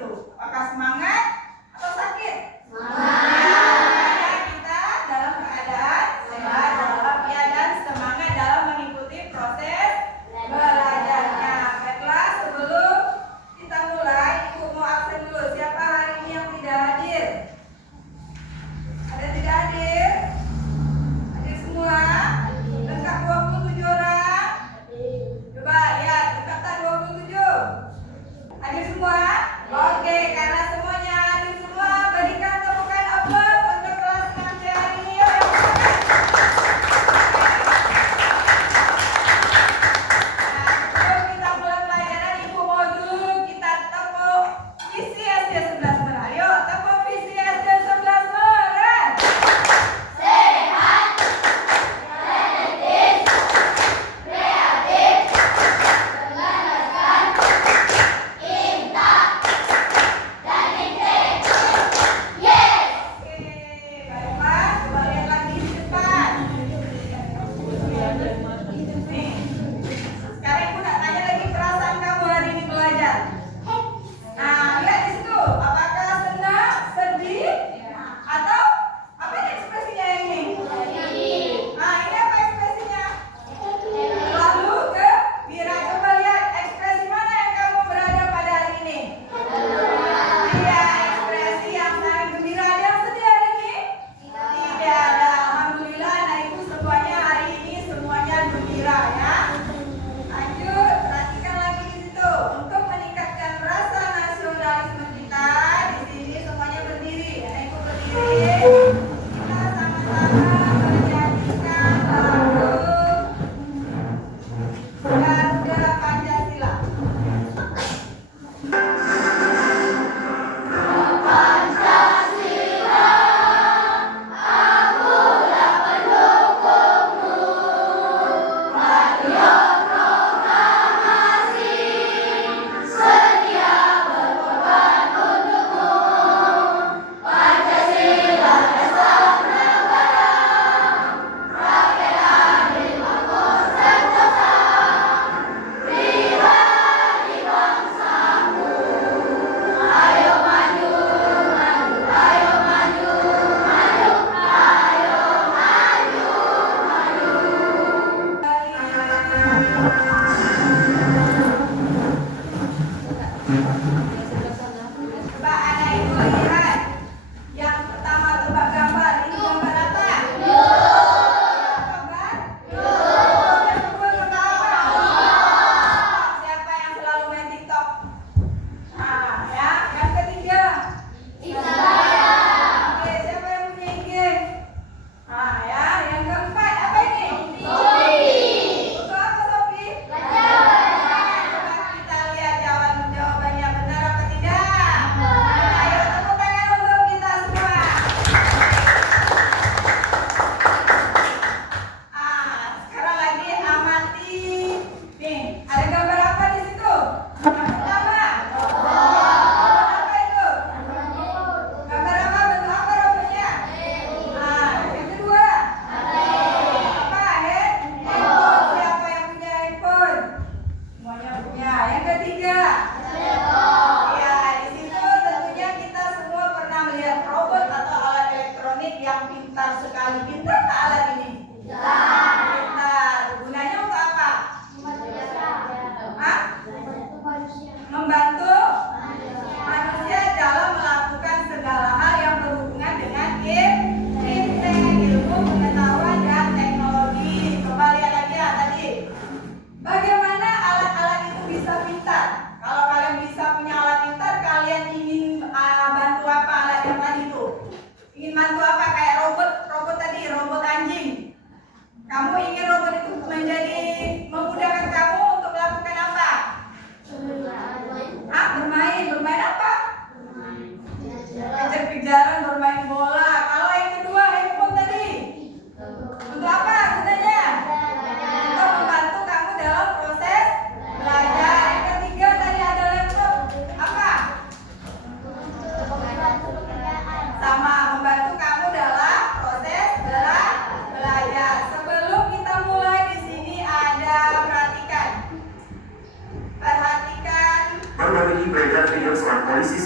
situ? Apakah semangat atau sakit? Kita dalam keadaan sehat dan semangat dalam mengikuti proses belajarnya. Baiklah, sebelum kita mulai, Ibu mau absen dulu. Siapa hari ini yang tidak hadir? Ada yang tidak hadir? Hadir semua? Lengkap 27 orang? Coba lihat, lengkap tak 27? Hadir semua? Oke, karena semuanya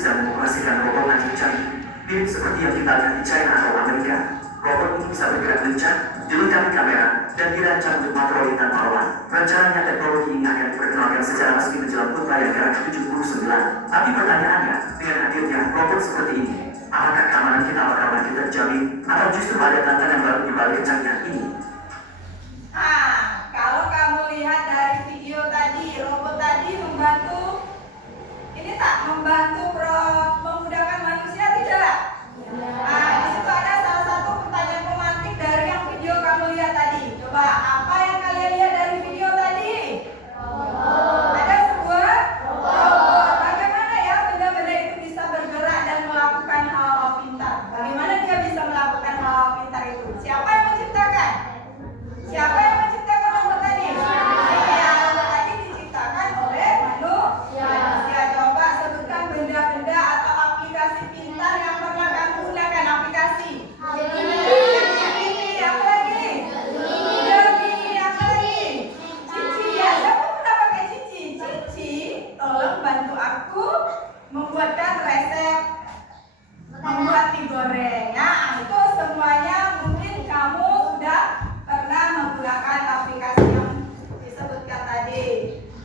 sedang mengoperasikan robot anjing canggih, mirip seperti yang kita lihat di China atau Amerika. Robot ini bisa bergerak lincah, dilengkapi kamera, dan dirancang untuk patroli tanpa lawan. Rencananya teknologi ini akan diperkenalkan secara resmi menjelang HUT Bayangkara ke-79. Tapi pertanyaannya, dengan hadirnya robot seperti ini, apakah keamanan kita bakal makin terjamin, atau justru ada tantangan baru di balik kecanggihan ini? Kalau kamu lihat dari video tadi, robot tadi membantu, ini tak membantu memudahkan manusia tidak? Di situ ada salah satu pertanyaan pemantik dari yang video kamu lihat tadi. Coba, apa yang kalian lihat dari video tadi? Ada sebuah robot. Bagaimana ya benda-benda itu bisa bergerak dan melakukan hal-hal pintar? Bagaimana dia bisa melakukan hal-hal pintar itu? Siapa yang menciptakan? Siapa yang menciptakan robot tadi? Ya, robot tadi diciptakan oleh manusia. Coba sebutkan benda-benda atau aplikasi pintar yang pernah kamu gunakan aplikasi. Ini apa lagi? Ini apa lagi? Cici ya. Siapa pernah pakai Cici? Cici, tolong bantu aku membuatkan resep membuat mie goreng. Nah, itu semuanya mungkin kamu sudah pernah menggunakan aplikasi yang disebutkan tadi.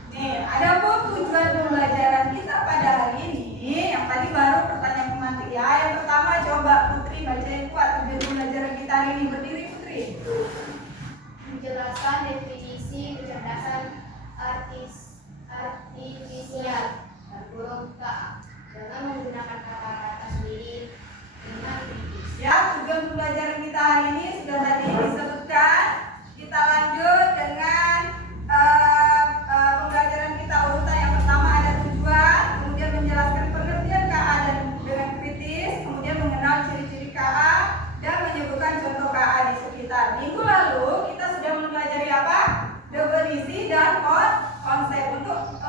Nih, ada pun tujuan pembelajaran kita pada hari ini. Yang tadi baru pertanyaan pemantik ya. Yang pertama coba Putri bacain kuat tujuan pembelajaran kita hari ini. Berdiri Putri. Menjelaskan definisi kecerdasan artifisial dan burung tak dengan menggunakan kata-kata sendiri dengan kritis. Ya, tujuan pembelajaran kita hari ini sudah tadi disebutkan. Kita lanjut dengan pembelajaran kita urutan yang pertama ada tujuan, kemudian menjelaskan pengertian KA dan dengan kritis, kemudian mengenal ciri-ciri KA dan menyebutkan contoh KA di sekitar. Minggu lalu kita sudah mempelajari apa? Definisi dan konsep.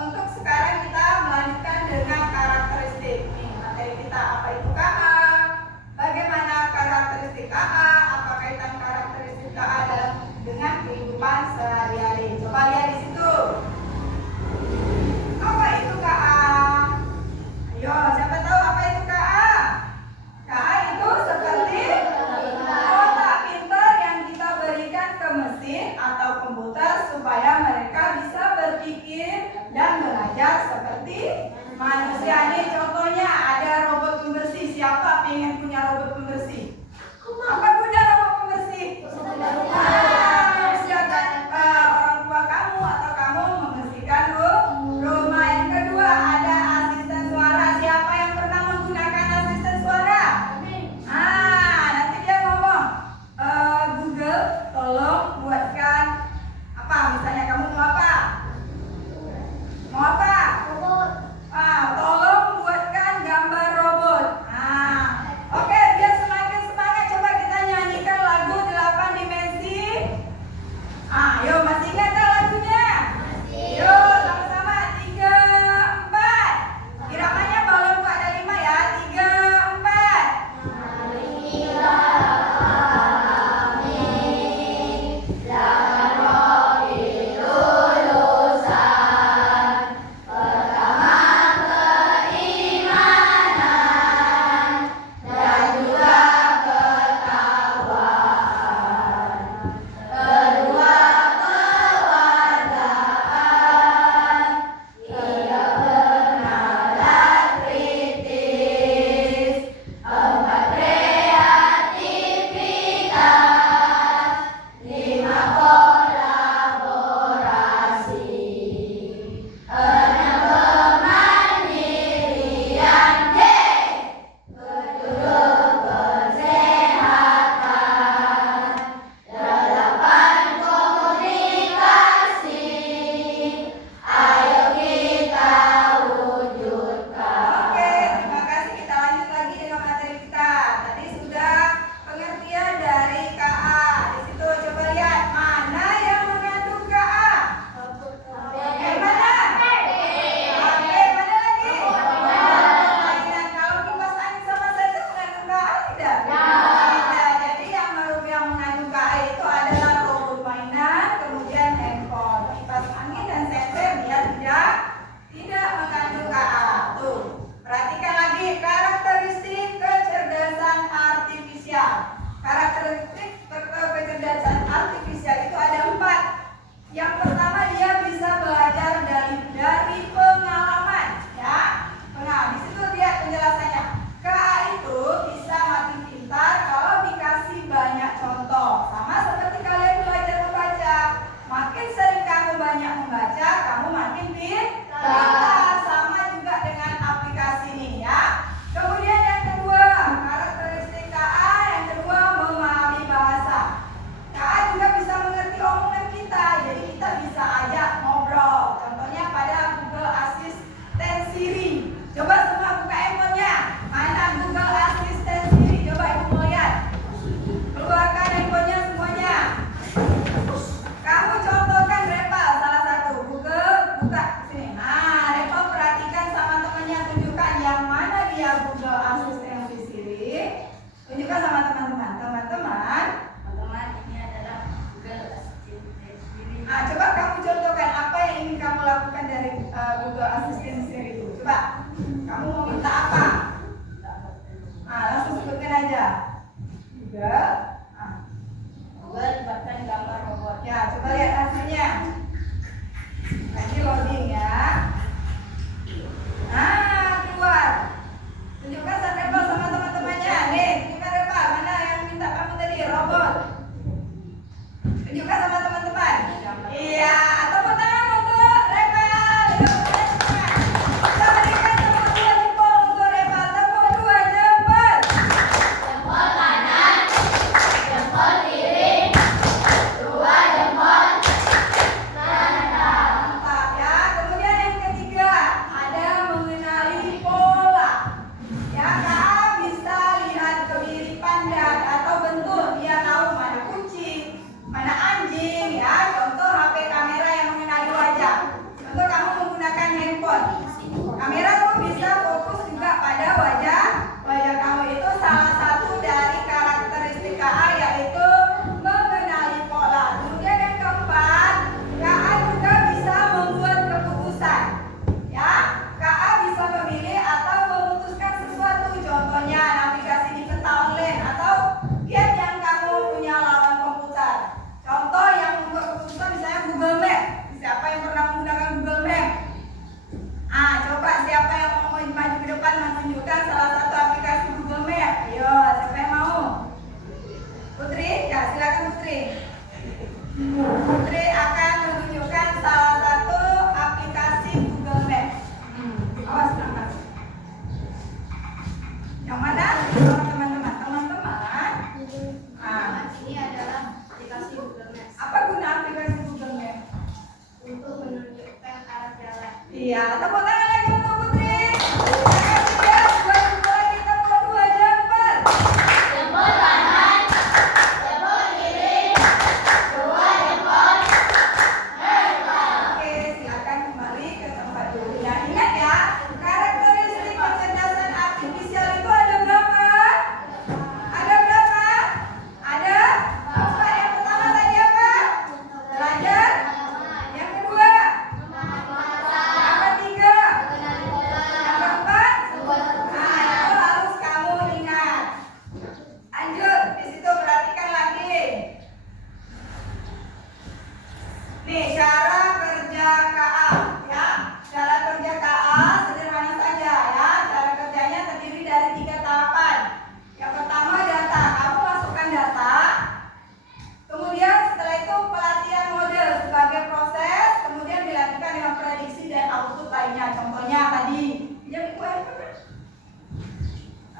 Untuk sekarang kita melanjutkan dengan karakteristik. Nih, materi kita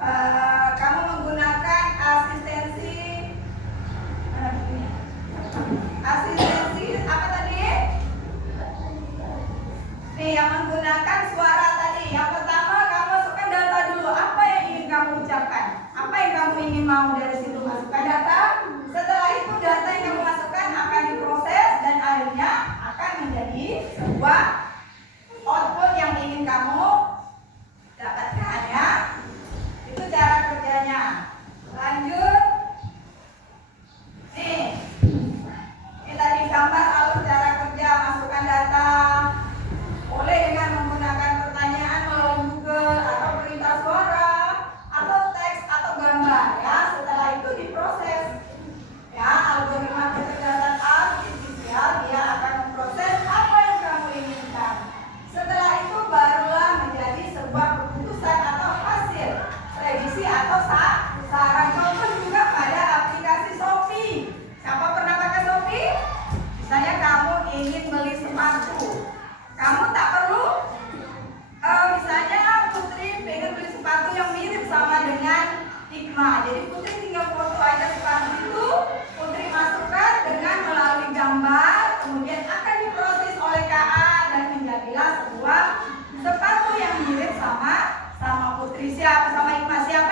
Kamu menggunakan asistensi apa tadi? Nih, yang menggunakan suara tadi. Yang pertama kamu masukkan data dulu. Apa yang ingin kamu ucapkan? Apa yang kamu ingin mau dari situ? Masukkan data. Setelah itu data yang kamu masukkan akan diproses dan akhirnya akan menjadi sebuah output yang ingin kamu dapatkan ya. Itu cara kerjanya. Lanjut. Nih. Ini tadi gambar alur cara kerja, masukkan data. Boleh dengan menggunakan pertanyaan melalui Google atau perintah suara atau teks atau gambar ya. Setelah itu diproses. Ya, algoritma kecerdasan artifisial dia akan memproses apa yang kamu inginkan. Setelah itu barulah menjadi sebuah keputusan atau hasil revisi atau saran. Contoh juga pada aplikasi Shopee. Siapa pernah pakai Shopee? Misalnya kamu ingin beli sepatu, kamu tak perlu misalnya Putri pengen beli sepatu yang mirip sama dengan Hikmah. Jadi Putri tinggal foto aja sepatu itu, Putri masukkan dengan melalui gambar, kemudian akan diproses oleh KA dan menjadilah sebuah sepatu yang mirip sama Putri. Siapa sama Hikmah? Siapa